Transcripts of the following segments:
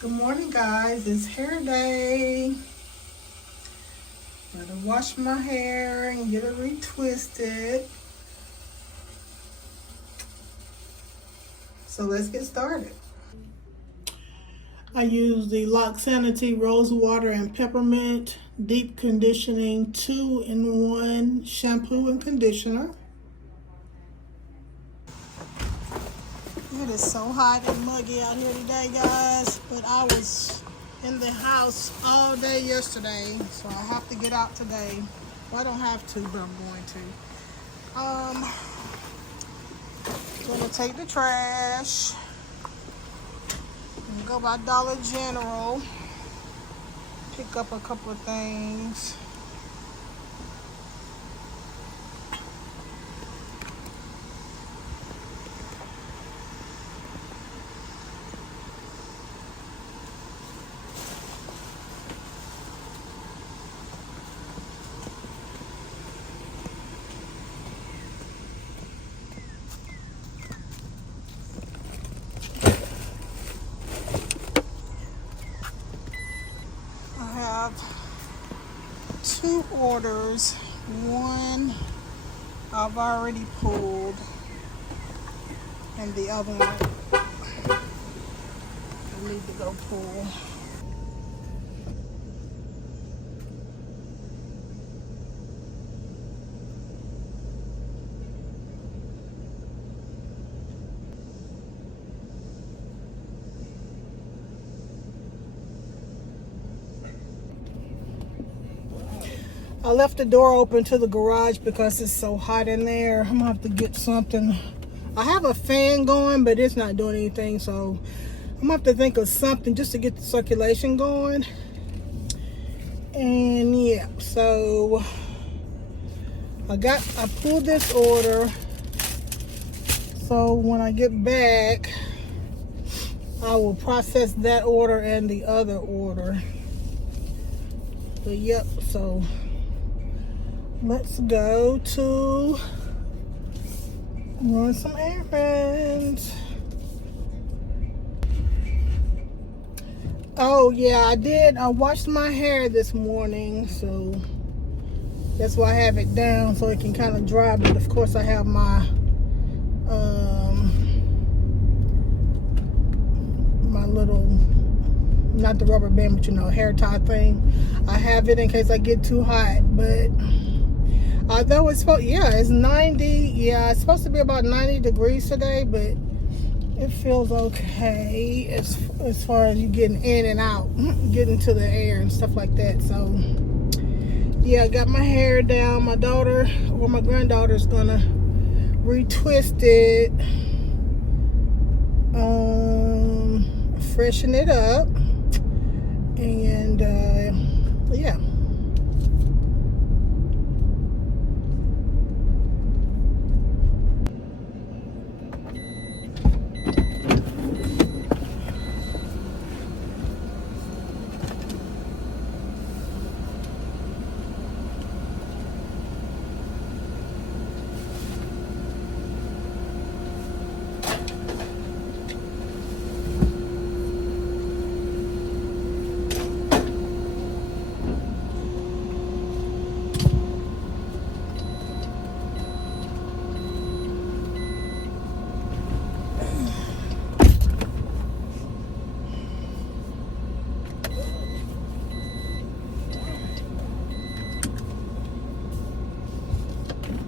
Good morning, guys. It's hair day. Gotta wash my hair and get it retwisted. So let's get started. I use the Sanity Rose Water and Peppermint Deep Conditioning 2-in-1 shampoo and conditioner. It is so hot and muggy out here today, guys, but I was in the house all day yesterday, so I have to get out today. Well, I don't have to, but I'm going to. Gonna take the trash and go by Dollar General, pick up a couple of things. I have 2 orders. One I've already pulled, and the other one I need to go pull. I left the door open to the garage because it's so hot in there. I'm gonna have to get something. I have a fan going, but it's not doing anything, so I'm gonna have to think of something just to get the circulation going. And yeah, so I pulled this order. So when I get back, I will process that order and the other order. But yep, so let's go to run some errands. Oh yeah, I did. I washed my hair this morning, so that's why I have it down so it can kind of dry. But of course, I have my my little, not the rubber band, but hair tie thing. I have it in case I get too hot. But although it's it's 90. Yeah, it's supposed to be about 90 degrees today, but it feels okay as far as you getting in and out, getting to the air and stuff like that. So yeah, I got my hair down. My daughter or my granddaughter's gonna retwist it, freshen it up, and yeah.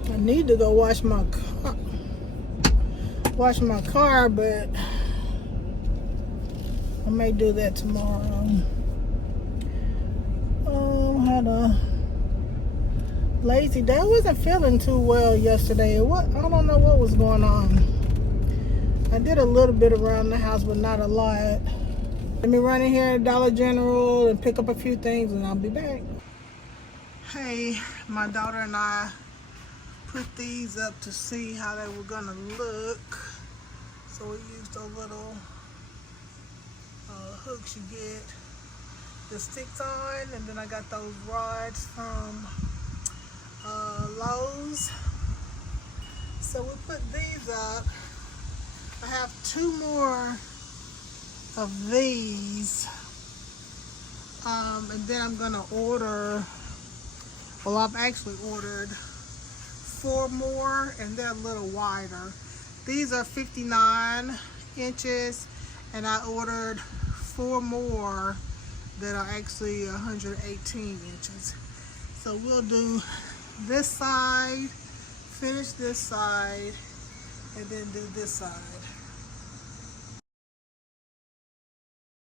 I need to go wash my car, but I may do that tomorrow. Had a lazy day. I wasn't feeling too well yesterday. I don't know what was going on. I did a little bit around the house, but not a lot. Let me run in here at Dollar General and pick up a few things, and I'll be back. Hey, my daughter and I put these up to see how they were gonna look. So we used those little hooks you get the sticks on, and then I got those rods from Lowe's. So we put these up. I have 2 more of these. And then I'm gonna order, well, I've actually ordered 4 more, and they're a little wider. These are 59 inches, and I ordered 4 more that are actually 118 inches. So we'll do this side, finish this side, and then do this side.